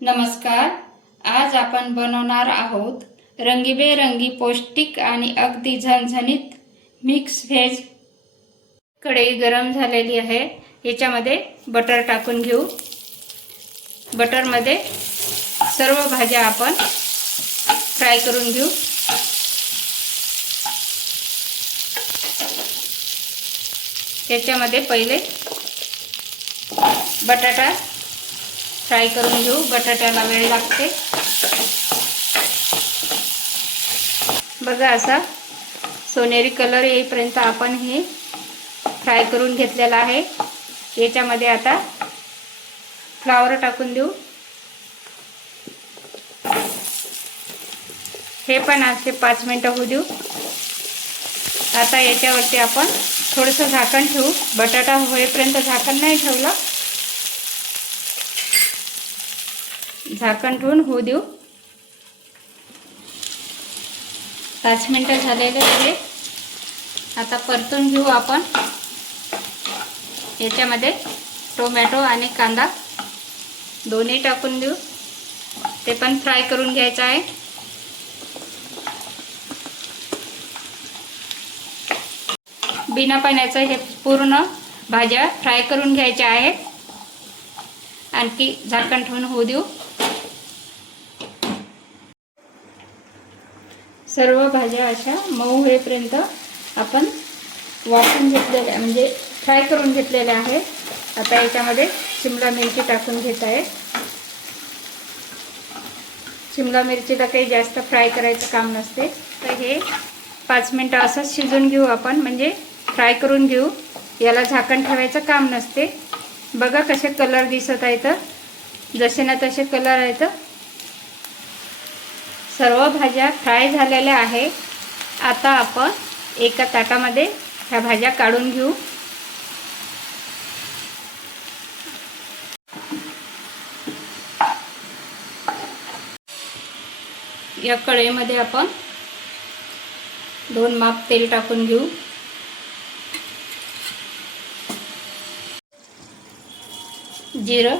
नमस्कार. आज आपण बनवणार आहोत रंगीबेरंगी पौष्टिक आणि अगदी झणझणीत मिक्स व्हेज. कढई गरम झालेली आहे. याच्यामध्ये बटर टाकून घेऊ. बटरमध्ये सर्व भाज्या आपण फ्राय करून घेऊ. त्याच्यामध्ये पहिले बटाटा फ्राय करून घेऊ. बटाट्याला वेळ लागते. बघा, असा सोनेरी कलर येईपर्यंत आपण हे फ्राय करून घेतलेला आहे. याच्यामध्ये आता फ्लावर टाकून देऊ. हे पण असे 5 मिनिटं होऊ देऊ. आता याच्यावरती आपण थोडंसं झाकण ठेवू. बटाटा होईपर्यंत झाकण नाही ठेवलं. झाकण ठेवून होऊ देऊ. 5 मिनिटं झालेले आहे. आता परतून घेऊ आपण. याच्यामध्ये टोमॅटो आणि कांदा दोन्ही टाकून देऊ. ते पण फ्राय करून घ्यायचं आहे. बिना पाण्याचं हे पूर्ण भाज्या फ्राय करून घ्यायच्या आहेत. आणखी झाकण ठेवून होऊ देऊ. सर्व भाज्या अशा मऊ होईपर्यंत आपण वाफून घेतलेल्या म्हणजे फ्राय करून घेतलेल्या आहेत. आता याच्यामध्ये शिमला मिरची टाकून घेत आहे. शिमला मिरचीला काही जास्त फ्राय करायचं काम नसते. तर हे 5 मिनिटं असंच शिजून घेऊ आपण, म्हणजे फ्राय करून घेऊ. याला झाकण ठेवायचं काम नसते. बघा कसे कलर दिसत आहेत. जसे ना तसे कलर आहेत. सर्व भाज्या फ्राय झालेल्या आहे. आता आपण एका ताटामध्ये ह्या भाज्या काढून घेऊ. या कढईमध्ये आपण 2 माप तेल टाकून घेऊ. जिरं,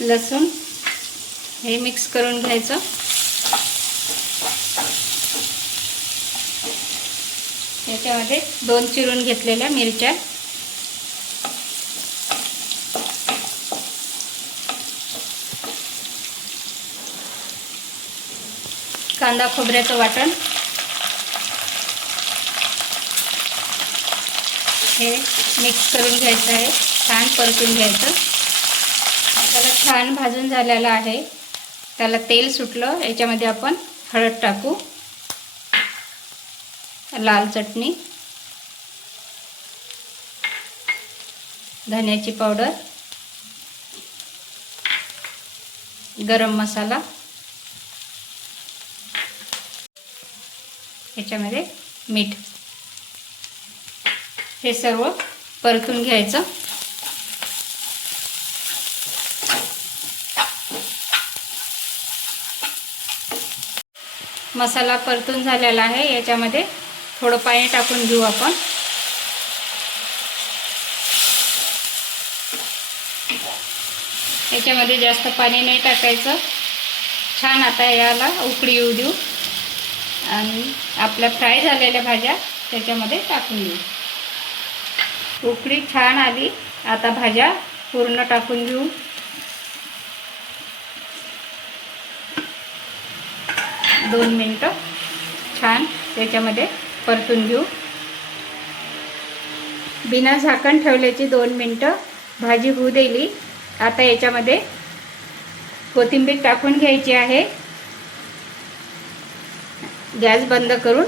लसूण हे मिक्स करून घ्यायचं. याच्यामध्ये 2 चिरून घेतलेल्या मिरच्या, कांदा खोबऱ्याचं वाटण हे मिक्स करून घ्यायचं आहे. छान परतून घ्यायचं. त्याला छान भाजून झालेलं आहे. त्याला तेल सुटलं. याच्यामध्ये आपण हळद टाकू, लाल चटणी, धन्याची पावडर, गरम मसाला, याच्यामध्ये मीठ, हे सर्व परतून घ्यायचं. मसाला परतून झालेला आहे. याच्यामध्ये थोडं पाणी टाकून घेऊ आपण. याच्यामध्ये जास्त पाणी नाही टाकायचं. छान आता याला उकळी येऊ देऊ आणि आपल्या फ्राय झालेल्या भाज्या त्याच्यामध्ये टाकून देऊ. उकळी छान आली. आता भाज्या पूर्ण टाकून घेऊ. दोन मिनिटं छान त्याच्यामध्ये परतून घेऊ. बिना झाकण ठेवल्याची 2 मिनिटं भाजी होऊ दिली. आता याच्यामध्ये कोथिंबीर टाकून घ्यायची आहे. गॅस बंद करून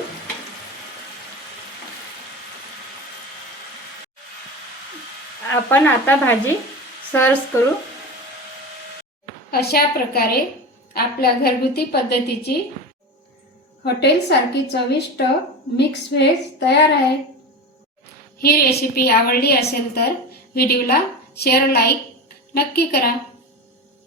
आपण आता भाजी सर्व करू. अशा प्रकारे आपल्या घरगुती पद्धतीची हॉटेलसारखी चविष्ट मिक्स व्हेज तयार आहे. ही रेसिपी आवडली असेल तर व्हिडिओला शेअर, लाईक नक्की करा.